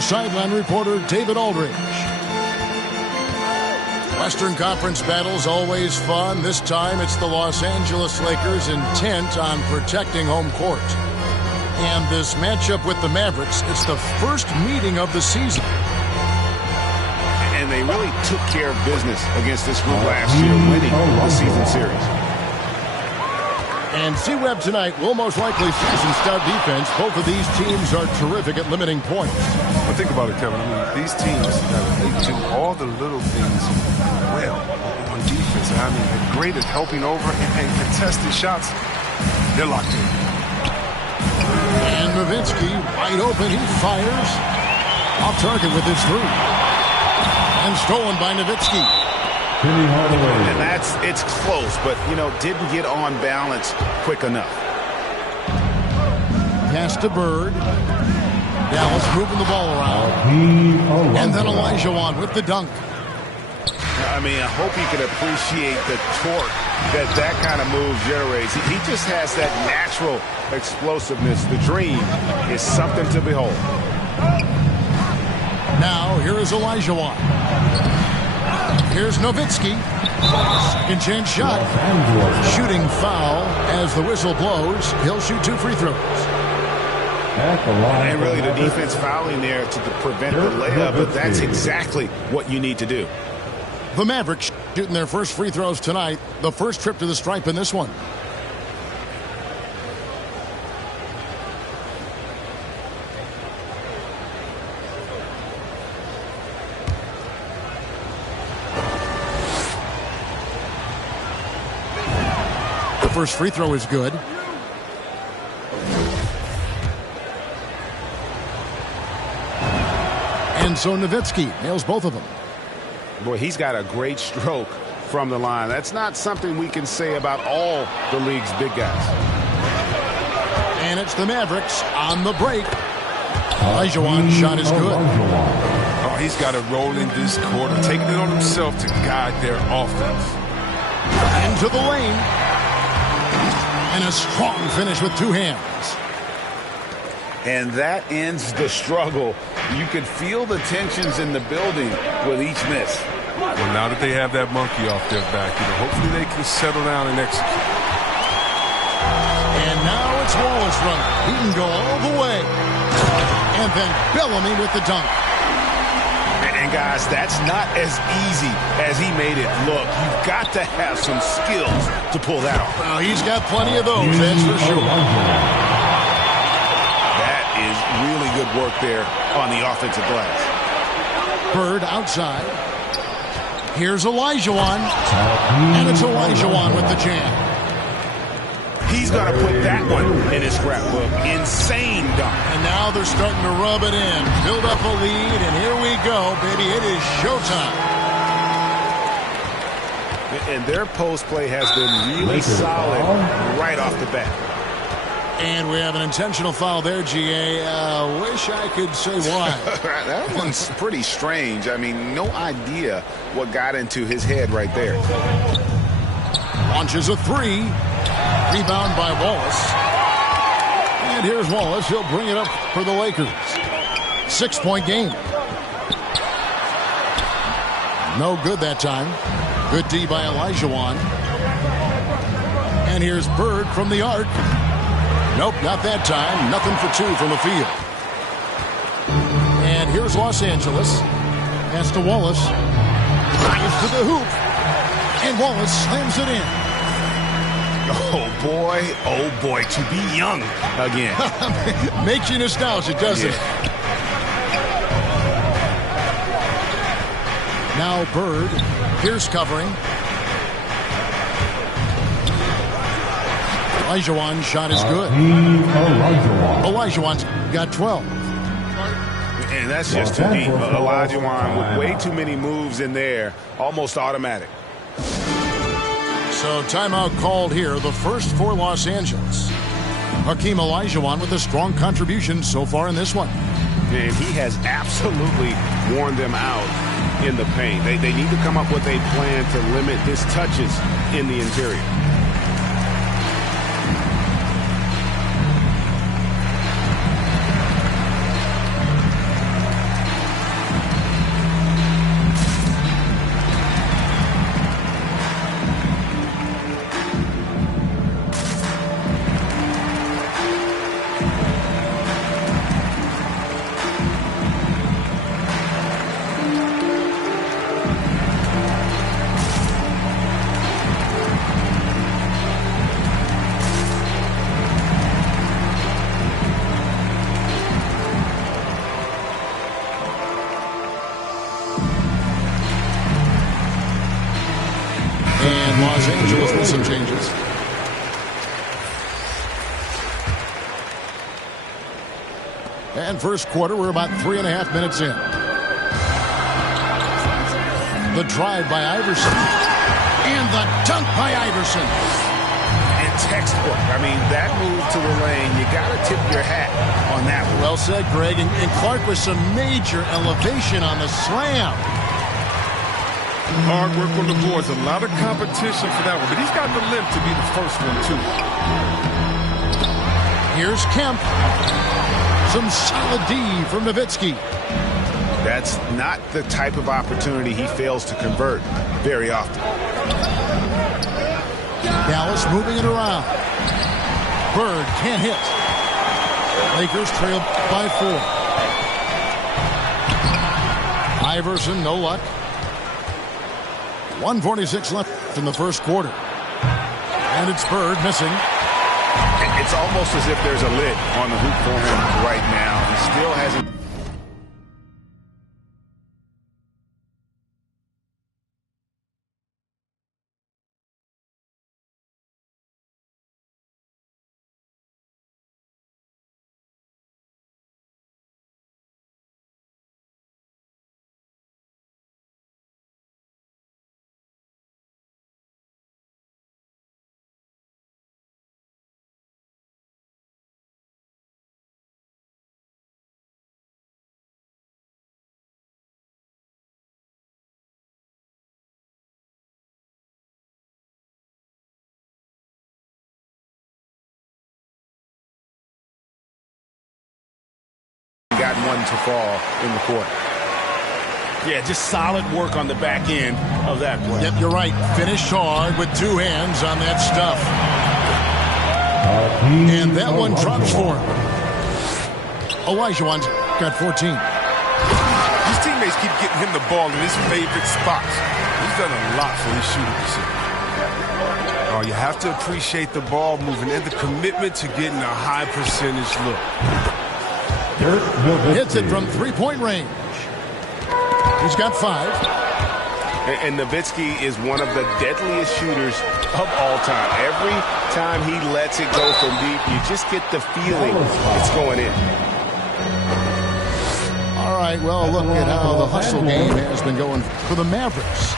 our sideline reporter, David Aldridge. Western Conference battles always fun. This time it's the Los Angeles Lakers intent on protecting home court. And this matchup with the Mavericks, it's the first meeting of the season. And they really took care of business against this group last year, winning the season series. And C-Web tonight will most likely see some stout defense. Both of these teams are terrific at limiting points. Well, think about it, Kevin. I mean, these teams, they do all the little things well on defense. I mean, they're great at helping over and contesting shots. They're locked in. And Nowitzki wide open. He fires. Off target with his three. And stolen by Nowitzki. And it's close, but, didn't get on balance quick enough. Pass to Bird. Dallas moving the ball around. And then Olajuwon with the dunk. I mean, I hope you can appreciate the torque that kind of move generates. He just has that natural explosiveness. The dream is something to behold. Now, here is Olajuwon. Here's Nowitzki. Second chance shot. Shooting foul as the whistle blows. He'll shoot 2 free throws. And really the defense fouling there to prevent the layup, but that's exactly what you need to do. The Mavericks shooting their first free throws tonight. The first trip to the stripe in this one. First free throw is good. And so Nowitzki nails both of them. Boy, he's got a great stroke from the line. That's not something we can say about all the league's big guys. And it's the Mavericks on the break. Olajuwon's shot is good. Oh, he's got to roll in this quarter, taking it on himself to guide their offense. Into the lane. And a strong finish with 2 hands. And that ends the struggle. You could feel the tensions in the building with each miss. Well, now that they have that monkey off their back, hopefully they can settle down and execute. And now it's Wallace running. He can go all the way. And then Bellamy with the dunk. And guys, that's not as easy as he made it look. You've got to have some skills to pull that off. Well, he's got plenty of those, that's for sure. That is really good work there on the offensive glass. Bird outside. Here's Olajuwon. And it's Olajuwon with the jam. He's going to put that one in his scrapbook. Insane dunk. And now they're starting to rub it in. Build up a lead, and here we go, baby. It is showtime. And their post play has been really solid right off the bat. And we have an intentional foul there, GA. Wish I could say why. That one's pretty strange. I mean, no idea what got into his head right there. Launches a 3. Rebound by Wallace. And here's Wallace. He'll bring it up for the Lakers. 6-point game. No good that time. Good D by Olajuwon. And here's Bird from the arc. Nope, not that time. Nothing for 2 from the field. And here's Los Angeles. Pass to Wallace. Drives to the hoop. And Wallace slams it in. Oh boy, to be young again. Makes you nostalgic, doesn't it? Now Bird. Pierce covering. Olajuwon's shot is good. Olajuwon's got 12. And that's just too deep. Olajuwon with way too many moves in there. Almost automatic. So timeout called here, the first for Los Angeles. Hakeem Olajuwon with a strong contribution so far in this one. And he has absolutely worn them out in the paint. They need to come up with a plan to limit his touches in the interior. Los Angeles with some changes. And first quarter, we're about 3.5 minutes in. The drive by Iverson. And the dunk by Iverson. And textbook. I mean, that move to the lane, you got to tip your hat on that one. Well said, Greg. And Clark with some major elevation on the slam. Hard work on the boards. A lot of competition for that one. But he's got the limp to be the first one, too. Here's Kemp. Some solid D from Nowitzki. That's not the type of opportunity he fails to convert very often. Dallas moving it around. Bird can't hit. Lakers trail by 4. Iverson, no luck. 1:46 left in the first quarter. And it's Bird missing. It's almost as if there's a lid on the hoop for him right now. He still hasn't. Got one to fall in the quarter. Yeah, just solid work on the back end of that play. Yep, you're right. Finished hard with 2 hands on that stuff. And that one drops for him. Olajuwon's got 14. His teammates keep getting him the ball in his favorite spots. He's done a lot for his shooting percentage. Oh, you have to appreciate the ball moving and the commitment to getting a high percentage look. Hits it from 3-point range. He's got 5. And Nowitzki is one of the deadliest shooters of all time. Every time he lets it go from deep, you just get the feeling it's going in. All right, well, look at how the hustle game has been going for the Mavericks.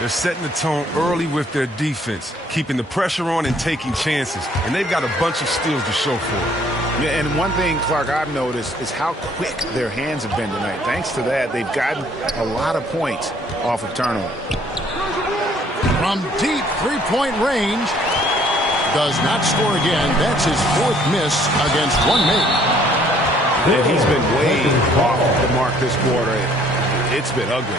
They're setting the tone early with their defense, keeping the pressure on and taking chances. And they've got a bunch of steals to show for it. Yeah, and one thing, Clark, I've noticed is how quick their hands have been tonight. Thanks to that, they've gotten a lot of points off of turnover. From deep 3-point range, does not score again. That's his 4th miss against one mate. And he's been way off the mark this quarter. It's been ugly.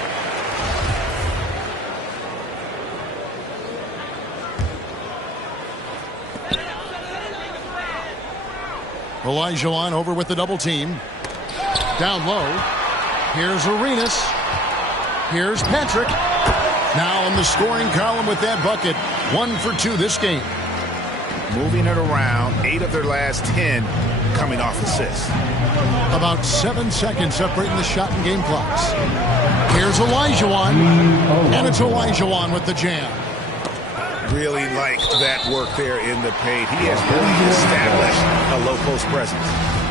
Olajuwon over with the double team. Down low. Here's Arenas. Here's Patrick. Now in the scoring column with that bucket. 1 for 2 this game. Moving it around. 8 of their last 10 coming off assists. About 7 seconds separating the shot and game clocks. Here's Olajuwon. And it's Olajuwon with the jam. Really liked that work there in the paint. He has really established a low post presence.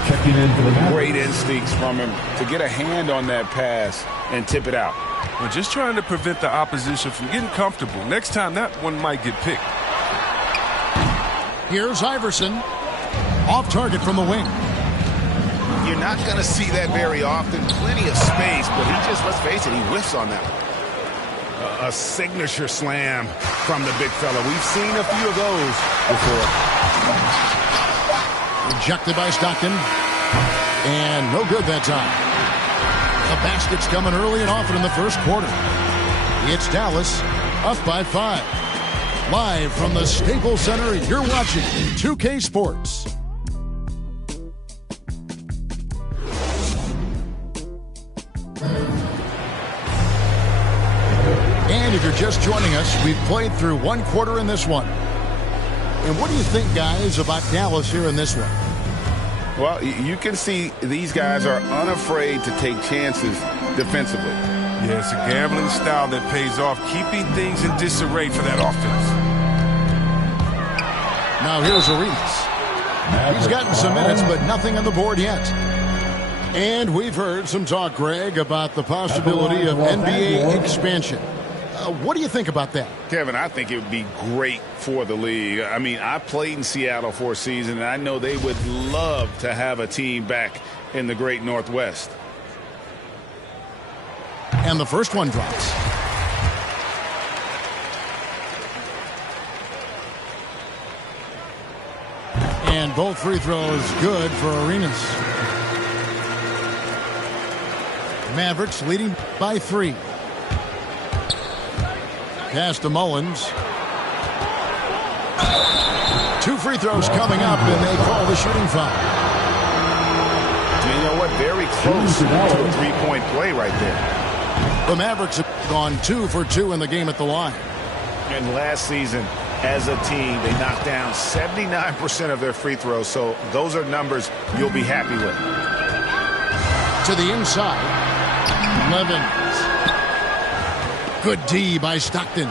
Checking in for the Great instincts from him to get a hand on that pass and tip it out. We're just trying to prevent the opposition from getting comfortable. Next time, that one might get picked. Here's Iverson. Off target from the wing. You're not going to see that very often. Plenty of space, but he just, let's face it, he whiffs on that one. A signature slam from the big fella. We've seen a few of those before. Rejected by Stockton. And no good that time. The basket's coming early and often in the first quarter. It's Dallas up by 5. Live from the Staples Center, you're watching 2K Sports. And if you're just joining us, we've played through 1 quarter in this one. And what do you think, guys, about Dallas here in this one? Well, you can see these guys are unafraid to take chances defensively. Yeah, it's a gambling style that pays off, keeping things in disarray for that offense. Now here's Arenas. He's gotten some minutes, but nothing on the board yet. And we've heard some talk, Greg, about the possibility of NBA expansion. What do you think about that? Kevin, I think it would be great for the league. I mean, I played in Seattle for a season, and I know they would love to have a team back in the great Northwest. And the first one drops. And both free throws good for Arenas. Mavericks leading by 3. Pass to Mullins. 2 free throws coming up, and they call the shooting foul. You know what? Very close to a three-point play right there. The Mavericks have gone 2 for 2 in the game at the line. And last season, as a team, they knocked down 79% of their free throws, so those are numbers you'll be happy with. To the inside. Levens. Good D by Stockton.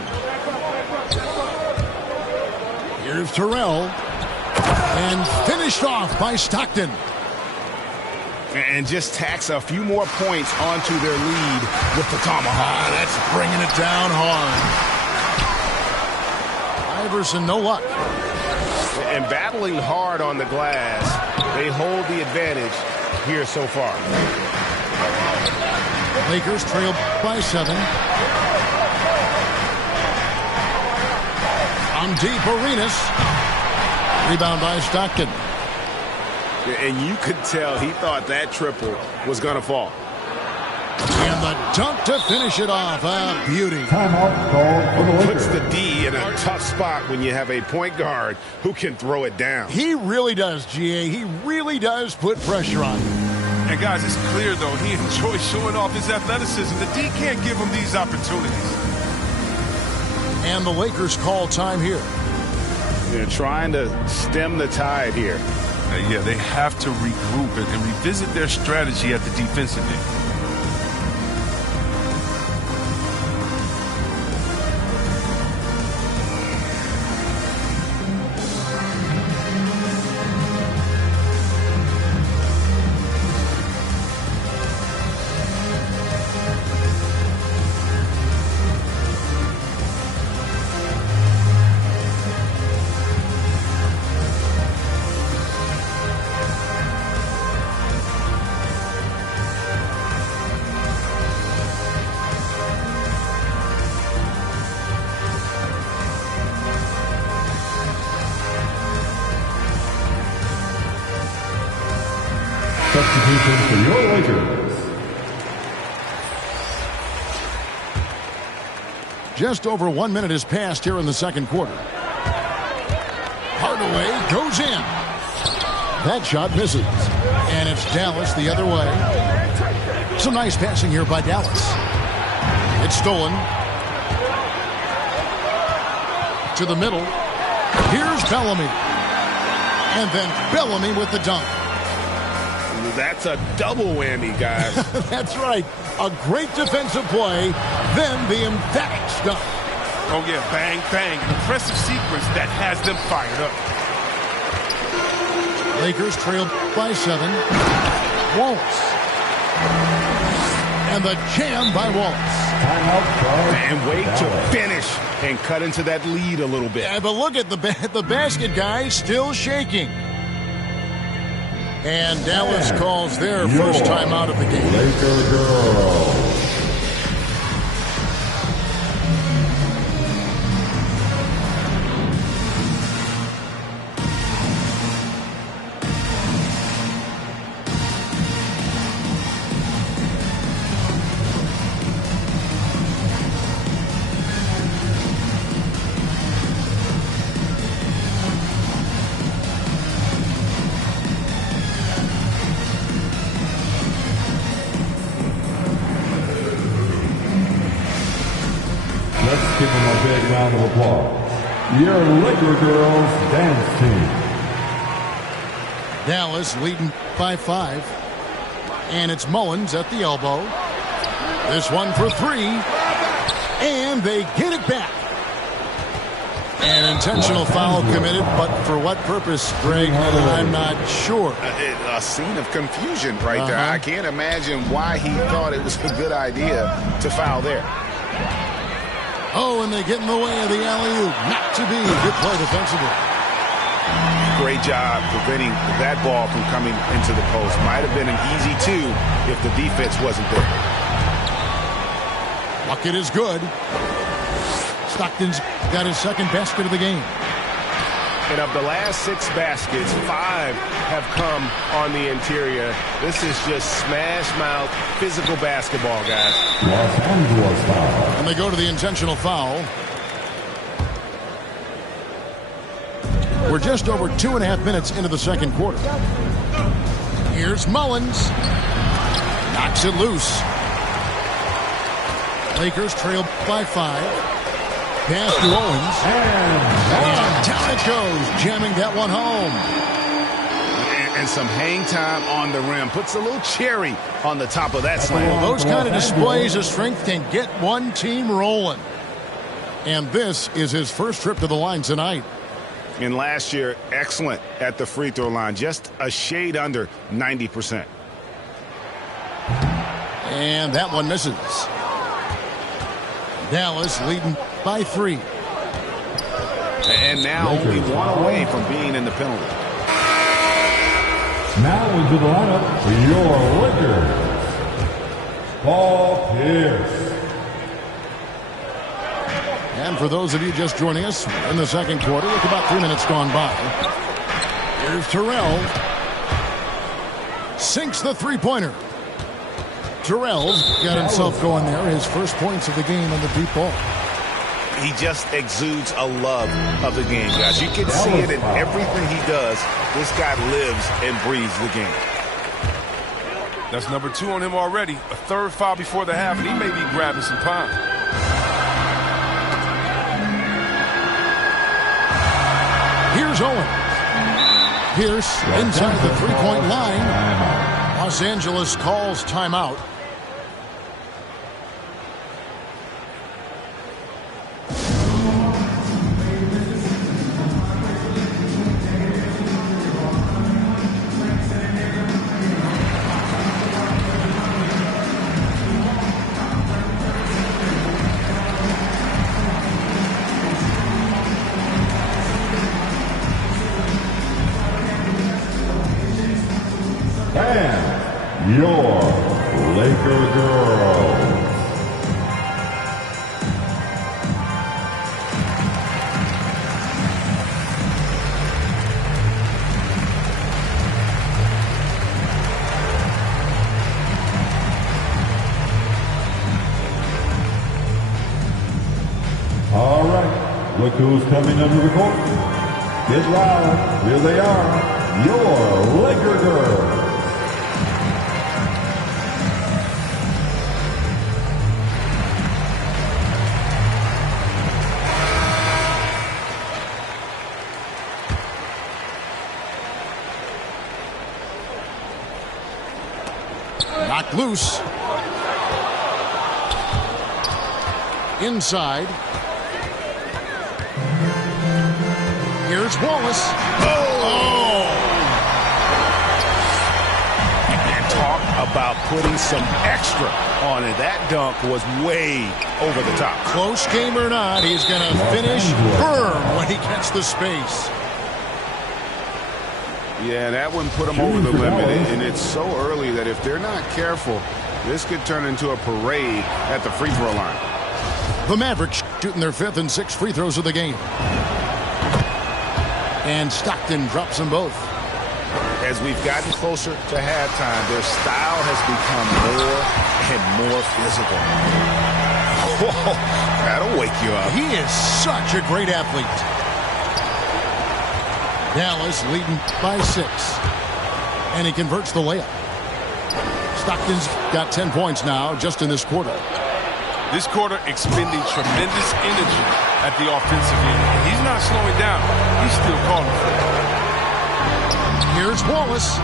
Here's Terrell. And finished off by Stockton. And just tacks a few more points onto their lead with the tomahawk. That's bringing it down hard. Iverson, no luck. And battling hard on the glass, they hold the advantage here so far. Lakers trail by 7. On deep, Arenas. Rebound by Stockton. And you could tell he thought that triple was going to fall. And the dunk to finish it off. A beauty. Timeout called for the Lakers. Puts the D in a tough spot when you have a point guard who can throw it down. He really does, GA. He really does put pressure on him. And guys, it's clear, though, he enjoys showing off his athleticism. The D can't give him these opportunities. And the Lakers call time here. They're trying to stem the tide here. Yeah, they have to regroup and revisit their strategy at the defensive end. Substitution for your Lakers. Just over 1 minute has passed here in the second quarter. Hardaway goes in. That shot misses. And it's Dallas the other way. Some nice passing here by Dallas. It's stolen. To the middle. Here's Bellamy. And then Bellamy with the dunk. That's a double whammy, guys. That's right. A great defensive play, then the emphatic stuff. Oh, yeah, bang, bang. An impressive sequence that has them fired up. Lakers trail by 7. Wallace. And the jam by Wallace. And wait to finish and cut into that lead a little bit. Yeah, but look at the basket guy still shaking. And Dallas calls their first time out of the game. Laker girls. Let's give them a big round of applause. Your Laker girls dance team. Dallas leading by 5. And it's Mullins at the elbow. This one for three. And they get it back. An intentional foul committed, but for what purpose, Greg? I'm not sure. A scene of confusion right there. I can't imagine why he thought it was a good idea to foul there. Oh, and they get in the way of the alley-oop. Not to be. Good play defensively. Great job preventing that ball from coming into the post. Might have been an easy two if the defense wasn't there. Bucket is good. Stockton's got his second basket of the game. And of the last 6 baskets, 5 have come on the interior. This is just smash-mouth physical basketball, guys. Los Angeles foul. And they go to the intentional foul. We're just over 2.5 minutes into the second quarter. Here's Mullins. Knocks it loose. Lakers trail by 5. Pass to Owens. And down it goes, jamming that one home. And some hang time on the rim. Puts a little cherry on the top of that slam. Well, those kind of displays of strength can get one team rolling. And this is his first trip to the line tonight. And last year, excellent at the free throw line. Just a shade under 90%. And that one misses. Dallas leading by 3. And now only 1 away from being in the penalty. Now into the lineup for your Lakers, Paul Pierce. And for those of you just joining us in the second quarter, with about 3 minutes gone by, here's Terrell. Sinks the three-pointer. Terrell's got himself going there. His first points of the game on the deep ball. He just exudes a love of the game, guys. You can see it in everything he does. This guy lives and breathes the game. That's number 2 on him already. A third foul before the half, and he may be grabbing some time. Here's Owens. Pierce inside the three-point line. Los Angeles calls timeout. Your Laker girls. All right, look who's coming under the court. Get loud. Here they are, your Laker girls. Knocked loose. Inside. Here's Wallace. Oh! And talk about putting some extra on it. That dunk was way over the top. Close game or not, he's going to finish firm when he gets the space. Yeah, that one put them over the limit, and it's so early that if they're not careful, this could turn into a parade at the free throw line. The Mavericks shooting their 5th and 6th free throws of the game. And Stockton drops them both. As we've gotten closer to halftime, their style has become more and more physical. Whoa, that'll wake you up. He is such a great athlete. Dallas leading by 6. And he converts the layup. Stockton's got 10 points now just in this quarter. This quarter expending tremendous energy at the offensive end. He's not slowing down. He's still calling for it. Here's Wallace.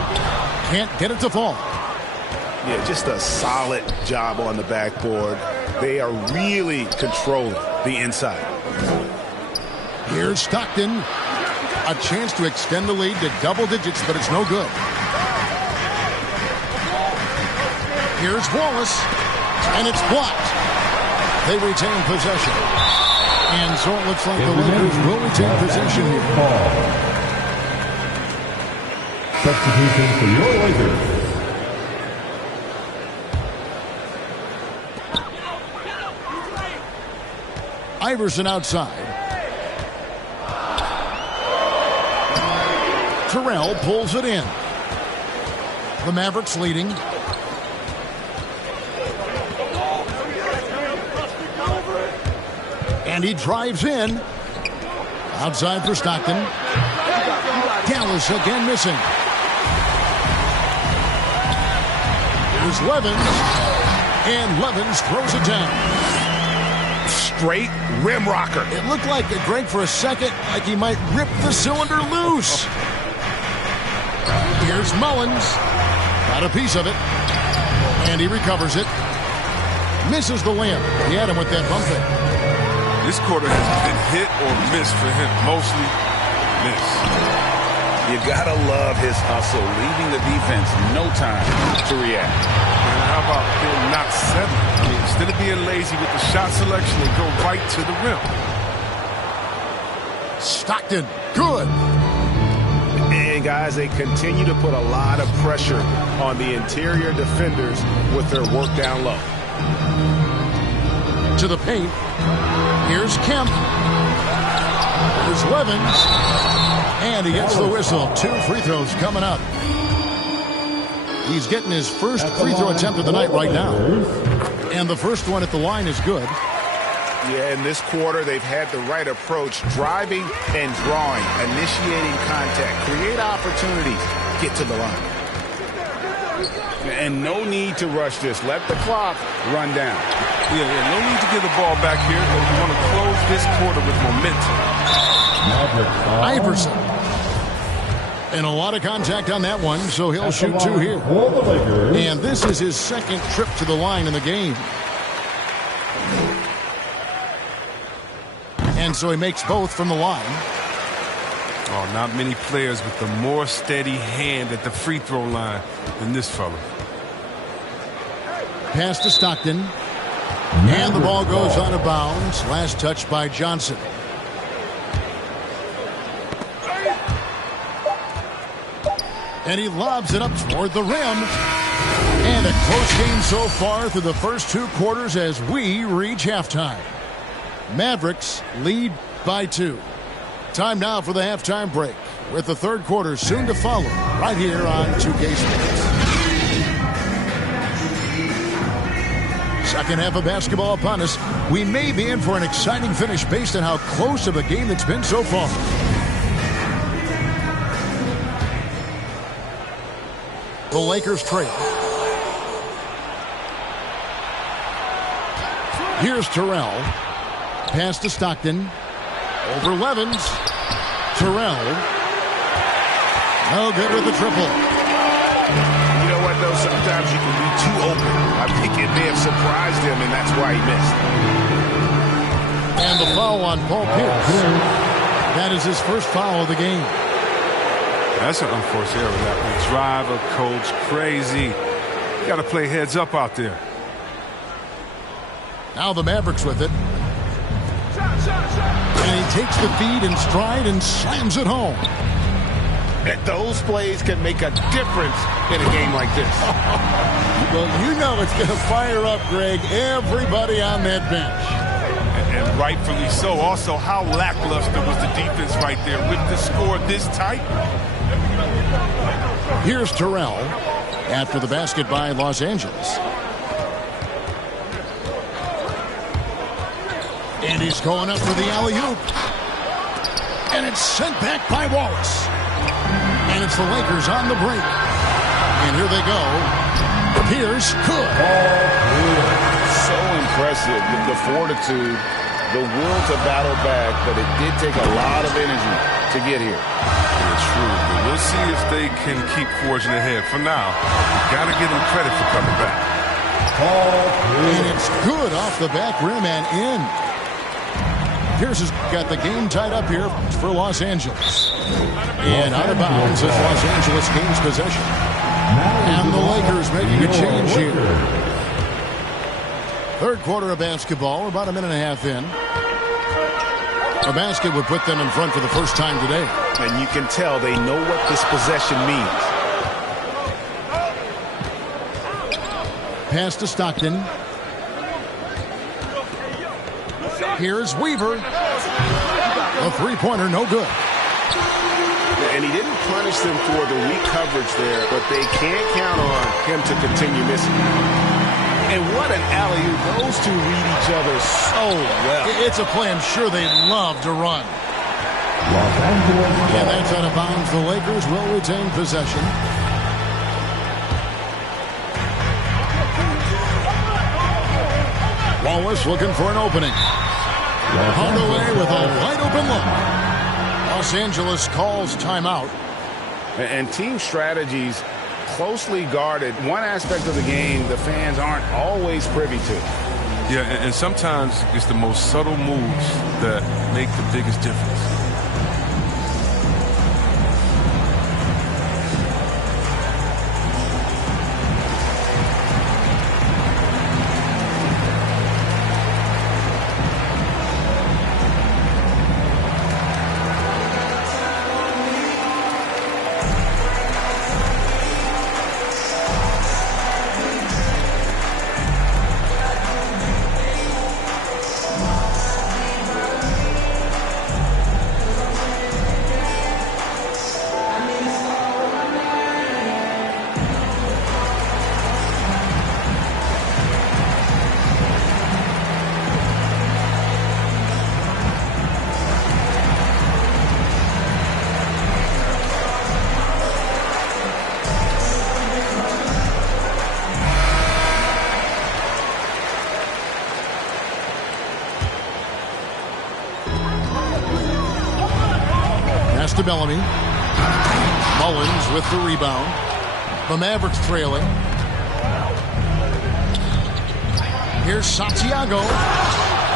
Can't get it to fall. Yeah, just a solid job on the backboard. They are really controlling the inside. Here's Stockton. A chance to extend the lead to double digits, but it's no good. Here's Wallace, and it's blocked. They retain possession. And so it looks like the Lakers will retain possession here. Substitution for your Lakers. Iverson outside. Terrell pulls it in. The Mavericks leading. And he drives in. Outside for Stockton. Dallas again missing. Here's Levens. And Levens throws it down. Straight rim rocker. It looked like, Greg, for a second, like he might rip the cylinder loose. Here's Mullins. Got a piece of it. And he recovers it. Misses the layup. He had him with that bump fake. This quarter has been hit or miss for him. Mostly miss. You gotta love his hustle, leaving the defense no time to react. And how about him not settling? I mean, instead of being lazy with the shot selection, they go right to the rim. Stockton, good. And guys, they continue to put a lot of pressure on the interior defenders with their work down low. To the paint. Here's Kemp. Here's Levens. And he gets the whistle. 2 free throws coming up. He's getting his first free throw attempt of the night right now. And the first one at the line is good. Yeah, in this quarter, they've had the right approach, driving and drawing, initiating contact, create opportunities, get to the line. And no need to rush this. Let the clock run down. Yeah, no need to give the ball back here. You want to close this quarter with momentum. Iverson. And a lot of contact on that one, so he'll shoot 2 here. And this is his second trip to the line in the game. And so he makes both from the line. Oh, not many players with a more steady hand at the free throw line than this fella. Pass to Stockton. And the ball goes out of bounds. Last touch by Johnson. And he lobs it up toward the rim. And a close game so far through the first 2 quarters as we reach halftime. Mavericks lead by 2. Time now for the halftime break, with the third quarter soon to follow, right here on 2K Sports. Second half of basketball upon us. We may be in for an exciting finish based on how close of a game it's been so far. The Lakers trail. Here's Terrell. Pass to Stockton. Over Levens. Terrell. No good with the triple. You know what, though? Sometimes you can be too open. I think it may have surprised him, and that's why he missed. And the foul on Paul Pierce. That is his first foul of the game. That's an unforced error. That will drive a coach crazy. You got to play heads up out there. Now the Mavericks with it. And he takes the feed in stride and slams it home. And those plays can make a difference in a game like this. Well, you know it's going to fire up, Greg, everybody on that bench. And rightfully so. Also, how lackluster was the defense right there with the score this tight? Here's Terrell after the basket by Los Angeles. And he's going up for the alley-oop. And it's sent back by Wallace. And it's the Lakers on the break. And here they go. Pierce, good. So impressive, the fortitude, the will to battle back, but it did take a lot of energy to get here. true. But we'll see if they can keep forging ahead. For now, got to give them credit for coming back. And it's good off the back rim and in. Pierce has got the game tied up here for Los Angeles. And out of bounds as Los Angeles gains possession. And the Lakers making a change here. Third quarter of basketball. We're about a minute and a half in. A basket would put them in front for the first time today. And you can tell they know what this possession means. Pass to Stockton. Here's Weaver. A three-pointer, no good. And he didn't punish them for the weak coverage there, but they can't count on him to continue missing. And what an alley-oop. Those two read each other so well. It's a play I'm sure they love to run. And that's out of bounds. The Lakers will retain possession. Wallace looking for an opening. Hardaway with a wide-open look. Los Angeles calls timeout. And team strategies closely guarded. One aspect of the game the fans aren't always privy to. Yeah, and sometimes it's the most subtle moves that make the biggest difference. To Bellamy. Mullins with the rebound. The Mavericks trailing. Here's Santiago.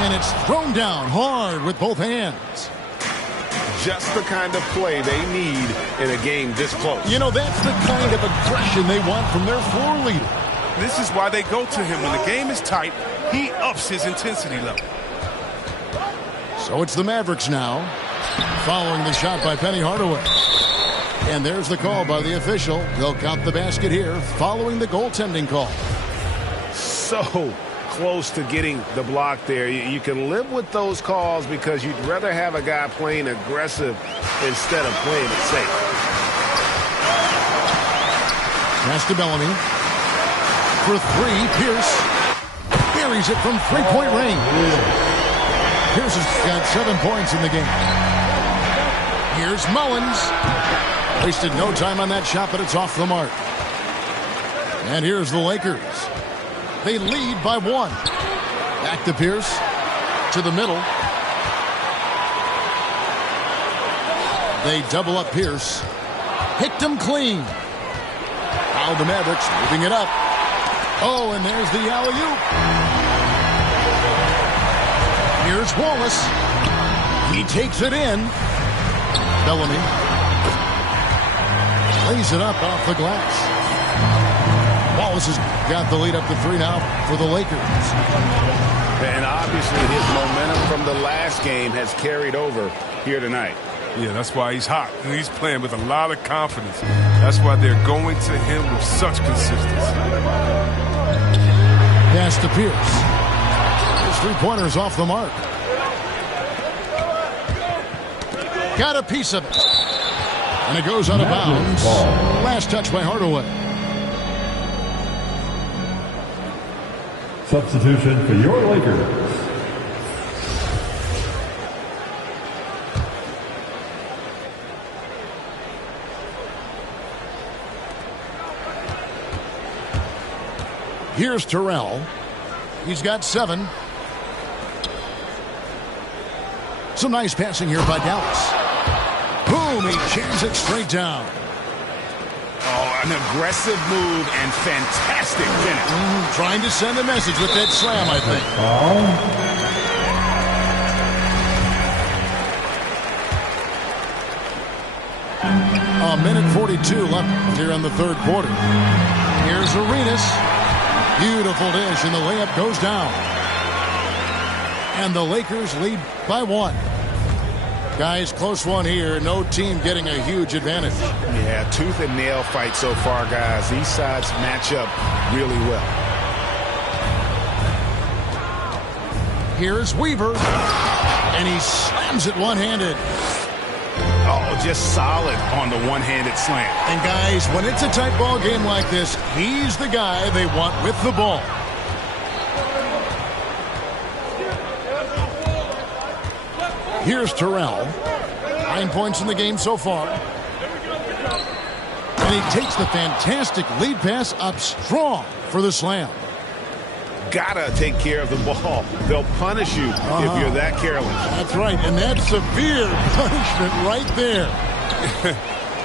And it's thrown down hard with both hands. Just the kind of play they need in a game this close. You know, that's the kind of aggression they want from their floor leader. This is why they go to him. When the game is tight, he ups his intensity level. So it's the Mavericks now, following the shot by Penny Hardaway. And there's the call by the official. They'll count the basket here following the goaltending call. So close to getting the block there. You can live with those calls because you'd rather have a guy playing aggressive instead of playing it safe. Pass to Bellamy. For three, Pierce buries it from three-point range. Pierce has got 7 points in the game. Here's Mullins. Wasted no time on that shot, but it's off the mark. And here's the Lakers. They lead by 1. Back to Pierce. To the middle. They double up Pierce. Picked him clean. Now the Mavericks moving it up. Oh, and there's the alley-oop. Here's Wallace. He takes it in. Bellamy lays it up off the glass. Wallace has got the lead up to 3 now for the Lakers. And obviously his momentum from the last game has carried over here tonight. Yeah, that's why he's hot. And he's playing with a lot of confidence. That's why they're going to him with such consistency. Pass to Pierce. His three-pointer's off the mark. Got a piece of it. And it goes out of bounds. Last touch by Hardaway. Substitution for your Lakers. Here's Terrell. He's got 7. Some nice passing here by Dallas. Boom, he jams it straight down. Oh, an aggressive move and fantastic finish. Trying to send a message with that slam, I think. A minute 42 left here in the third quarter. Here's Arenas. Beautiful dish, and the layup goes down. And the Lakers lead by 1. Guys, close one here. No team getting a huge advantage. Yeah, tooth and nail fight so far, guys. These sides match up really well. Here's Weaver. And he slams it one-handed. Oh, just solid on the one-handed slam. And guys, when it's a tight ball game like this, he's the guy they want with the ball. Here's Terrell. 9 points in the game so far. And he takes the fantastic lead pass up strong for the slam. Gotta take care of the ball. They'll punish you if you're that careless. That's right, and that's severe punishment right there.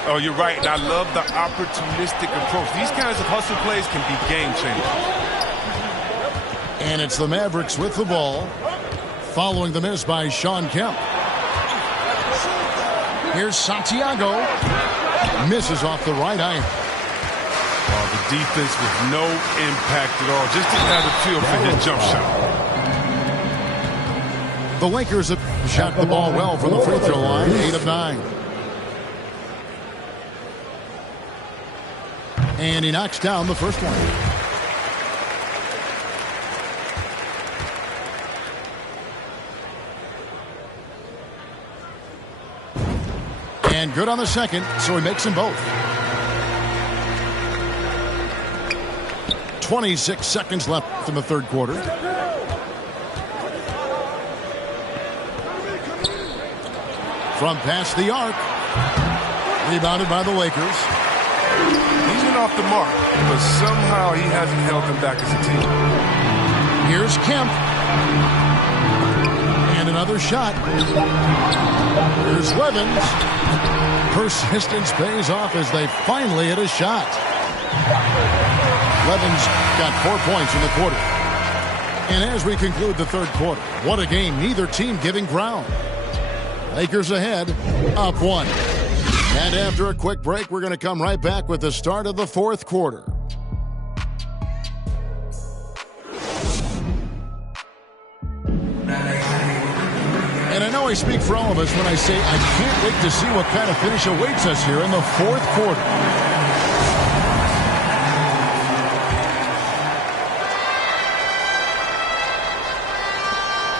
Oh, you're right, and I love the opportunistic approach. These kinds of hustle plays can be game changers. And it's the Mavericks with the ball, following the miss by Shawn Kemp. Here's Santiago. Misses off the right iron. The defense with no impact at all. Just didn't have the feel for his jump shot. The Lakers have shot the ball well from the free throw line. 8 of 9. And he knocks down the first one. And good on the second, so he makes them both. 26 seconds left in the third quarter. From past the arc. Rebounded by the Lakers. He's been off the mark, but somehow he hasn't held them back as a team. Here's Kemp. And another shot. Here's Levens. Persistence pays off as they finally hit a shot. Levens got 4 points in the quarter. And as we conclude the third quarter, what a game, neither team giving ground. Lakers ahead, up 1. And after a quick break, we're going to come right back with the start of the fourth quarter. And I know I speak for all of us when I say I can't wait to see what kind of finish awaits us here in the fourth quarter.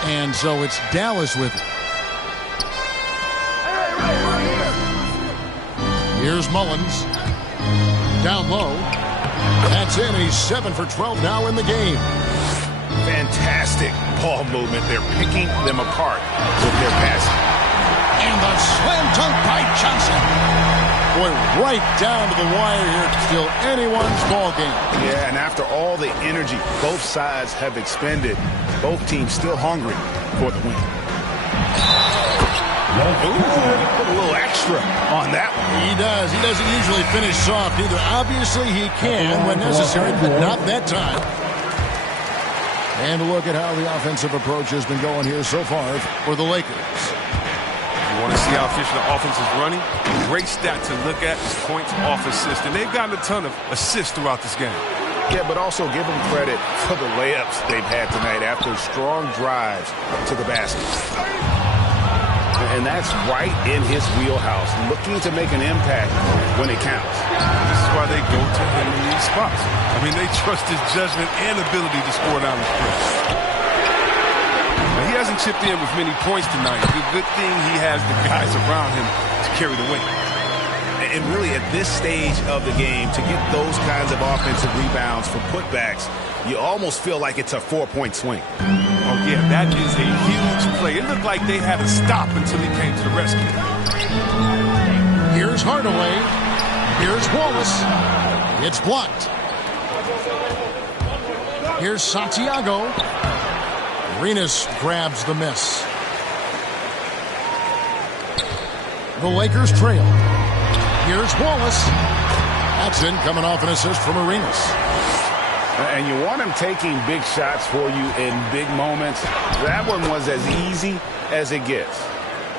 And so it's Dallas with it. Here's Mullins. Down low. That's in. He's 7 for 12 now in the game. Fantastic ball movement. They're picking them apart with their passing. And the slam dunk by Johnson. Boy, right down to the wire here. Still anyone's ball game. Yeah, and after all the energy both sides have expended, both teams still hungry for the win. Ooh, put a little extra on that one. He does. He doesn't usually finish soft either. Obviously, he can when necessary, but not that time. And a look at how the offensive approach has been going here so far for the Lakers. You want to see how efficient the offense is running? A great stat to look at is points off assist. And they've gotten a ton of assists throughout this game. Yeah, but also give them credit for the layups they've had tonight after strong drives to the basket. And that's right in his wheelhouse, looking to make an impact when it counts. This is why they go to him in these spots. I mean, they trust his judgment and ability to score down the stretch. Now, he hasn't chipped in with many points tonight. The good thing he has the guys around him to carry the weight. And really, at this stage of the game, to get those kinds of offensive rebounds for putbacks, you almost feel like it's a 4-point swing. Oh, yeah, that is a huge play. It looked like they had to stop until he came to the rescue. Here's Hardaway. Here's Wallace. It's blocked. Here's Santiago. Arenas grabs the miss. The Lakers trail. Here's Wallace. That's in, coming off an assist from Arenas. And you want him taking big shots for you in big moments. That one was as easy as it gets.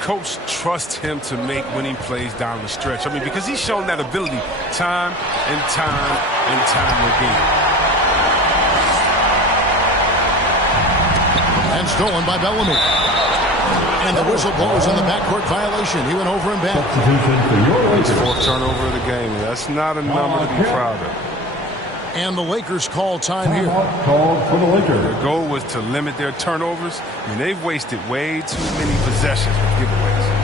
Coach trusts him to make winning plays down the stretch. I mean, because he's shown that ability time and time and time again. And stolen by Bellamy. And the whistle blows on the backcourt violation. He went over and back. It's fourth turnover of the game. That's not a number to be proud of. And the Lakers call time here. Called for the Lakers. Their goal was to limit their turnovers. I mean, they've wasted way too many possessions with giveaways.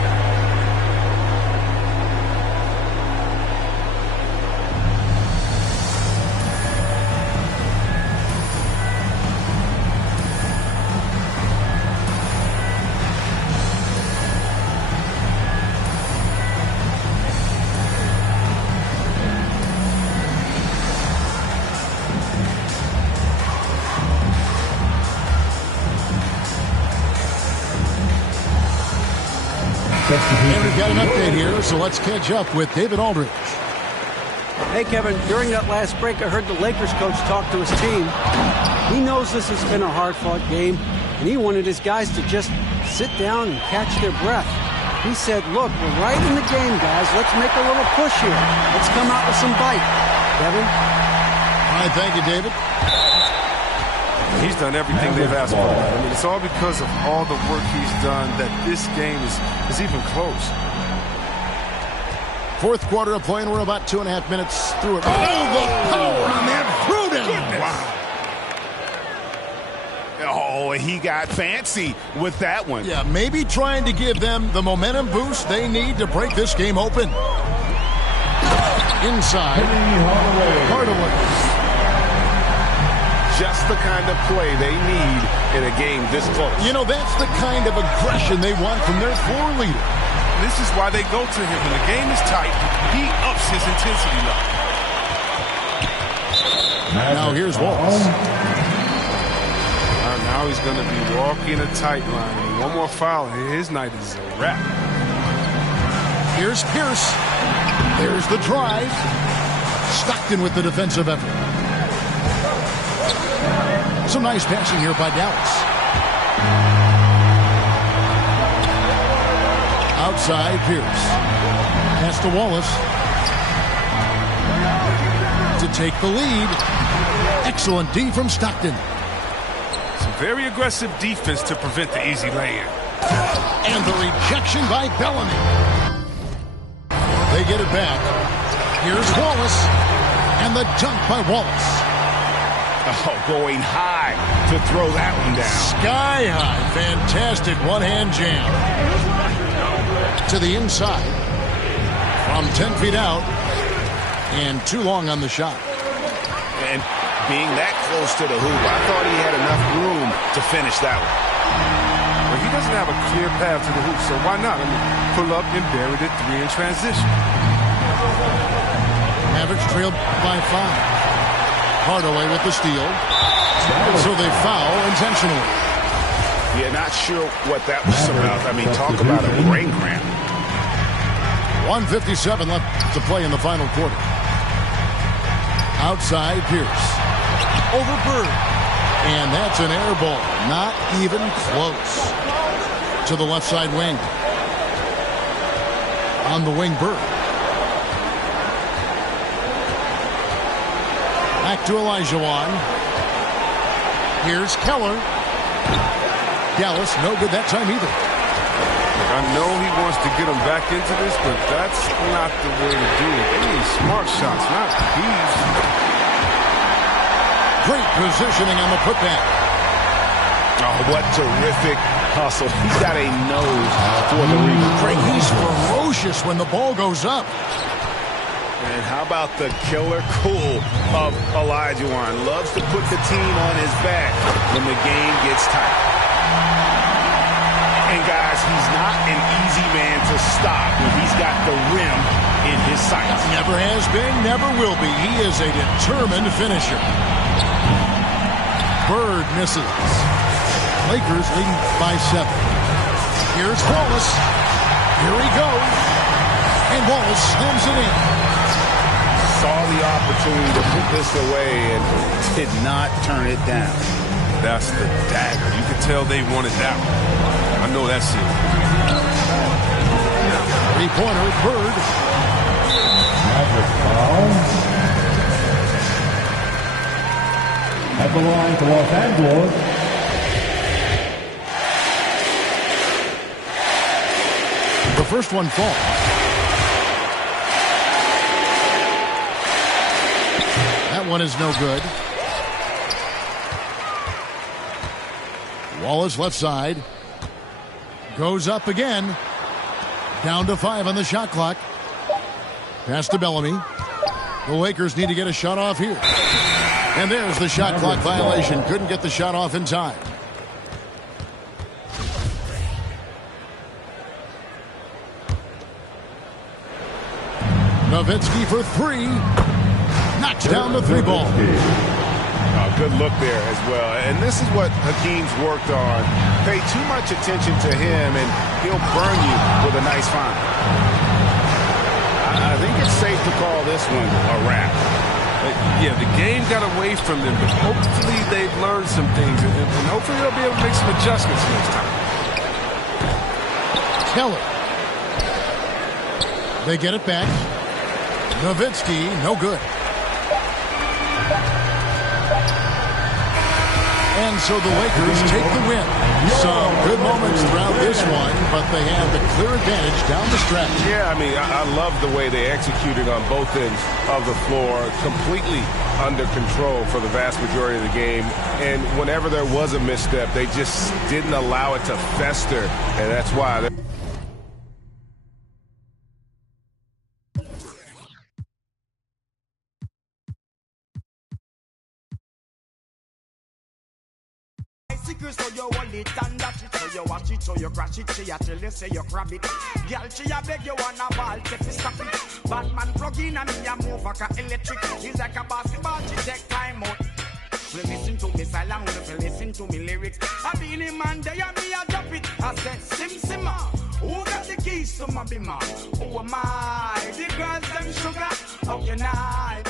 And we've got an update here, so let's catch up with David Aldridge. Hey, Kevin, during that last break, I heard the Lakers coach talk to his team. He knows this has been a hard-fought game, and he wanted his guys to just sit down and catch their breath. He said, look, we're right in the game, guys. Let's make a little push here. Let's come out with some bite. Kevin? All right, thank you, David. He's done everything they've asked for. I mean, it's all because of all the work he's done that this game is even close. Fourth quarter of play, and we're about 2.5 minutes through it. Oh, the power on that Gruden! Wow. Oh, he got fancy with that one. Yeah, maybe trying to give them the momentum boost they need to break this game open. Inside. Hardaway. Just the kind of play they need in a game this close. You know, that's the kind of aggression they want from their floor leader. This is why they go to him. When the game is tight, he ups his intensity level. Now here's Wallace. Now he's going to be walking a tight line. I mean, one more foul, his night is a wrap. Here's Pierce. There's the drive. Stockton with the defensive effort. Some nice passing here by Dallas. Outside, Pierce. Pass to Wallace. To take the lead. Excellent D from Stockton. Some very aggressive defense to prevent the easy lay-in. And the rejection by Bellamy. They get it back. Here's Wallace. And the dunk by Wallace. Oh, going high to throw that one down. Sky high. Fantastic one-hand jam. To the inside. From 10 feet out. And too long on the shot. And being that close to the hoop, I thought he had enough room to finish that one. Well, he doesn't have a clear path to the hoop, so why not? I mean, pull up and bury the three in transition. Mavericks trailed by 5. Hardaway with the steal. So they foul intentionally. Yeah, not sure what that was about. I mean, talk about a brain cramp. 1:57 left to play in the final quarter. Outside, Pierce. Over Bird. And that's an air ball. Not even close. To the left side wing. On the wing, Bird. Back to Olajuwon. Here's Keller. Dallas, no good that time either. I know he wants to get him back into this, but that's not the way to do it. They need smart shots, not these. Great positioning on the putback. Oh, what terrific hustle. He's got a nose for the rebound. He's ferocious when the ball goes up. And how about the killer cool of Olajuwon? Loves to put the team on his back when the game gets tight. And guys, he's not an easy man to stop when he's got the rim in his sights. Never has been, never will be. He is a determined finisher. Bird misses. Lakers leading by 7. Here's Wallace. Here he goes. And Wallace slams it in. Saw the opportunity to put this away and did not turn it down. That's the dagger. You can tell they wanted that one. I know that's it. Three-pointer, Bird. Magic foul. At the line for Los Angeles. The first one falls. That one is no good. Wallace left side. Goes up again. Down to 5 on the shot clock. Pass to Bellamy. The Lakers need to get a shot off here. And there's the shot clock violation. Couldn't get the shot off in time. Nowitzki for 3. Knocks down the 3 ball. Good look there as well. And this is what Hakeem's worked on. Pay too much attention to him, and he'll burn you with a nice find. I think it's safe to call this one a wrap. Yeah, the game got away from them, but hopefully they've learned some things, and hopefully they'll be able to make some adjustments next time. Keller. They get it back. Nowitzki, no good. And so the Lakers take the win. Some good moments throughout this one, but they have the clear advantage down the stretch. Yeah, I mean, I love the way they executed on both ends of the floor, completely under control for the vast majority of the game. And whenever there was a misstep, they just didn't allow it to fester, and that's why they're so you hold it and dash it, so you watch it, so you crash it, she a tell you, say you grab it. Girl, she a beg you wanna ball, take it, stop it. Batman plug in and me a move like a electric. He's like a basketball, she take time out. Well, listen to me silent, well, listen to me lyrics. I be in man, they and me a drop it. I said, Simma, who got the keys to my bimmer? Who am I? The girls, them sugar, how can I?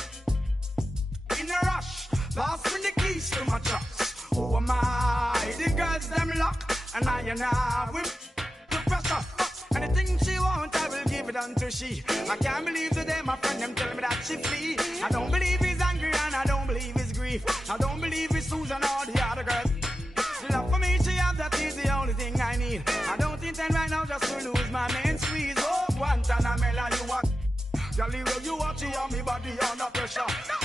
In a rush, pass me the keys to my trucks. Who am I? The girls them lock, and I with the precious. Anything she want, I will give it unto she. I can't believe today my friend them tell me that she flee. I don't believe he's angry and I don't believe he's grief. I don't believe it's Susan or the other girls. Love for me, she have, that is the only thing I need. I don't intend right now just to lose my main squeeze. Oh, Guantanamela, you want. Jolly well, you watch it on me body under pressure.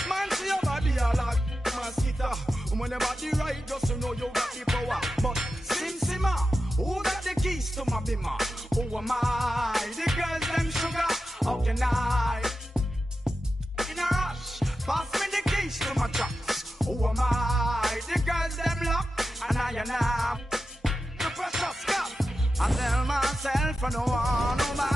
Man, see your body a like mosquito. When the body right, just to know you got the power. But Simma, who got the keys to my bimmer? Who am I? The girls them sugar, how can I? In a rush, pass me the keys to my trucks. Who am I? The girls them lock, and I the precious cup. I tell myself I don't want nobody.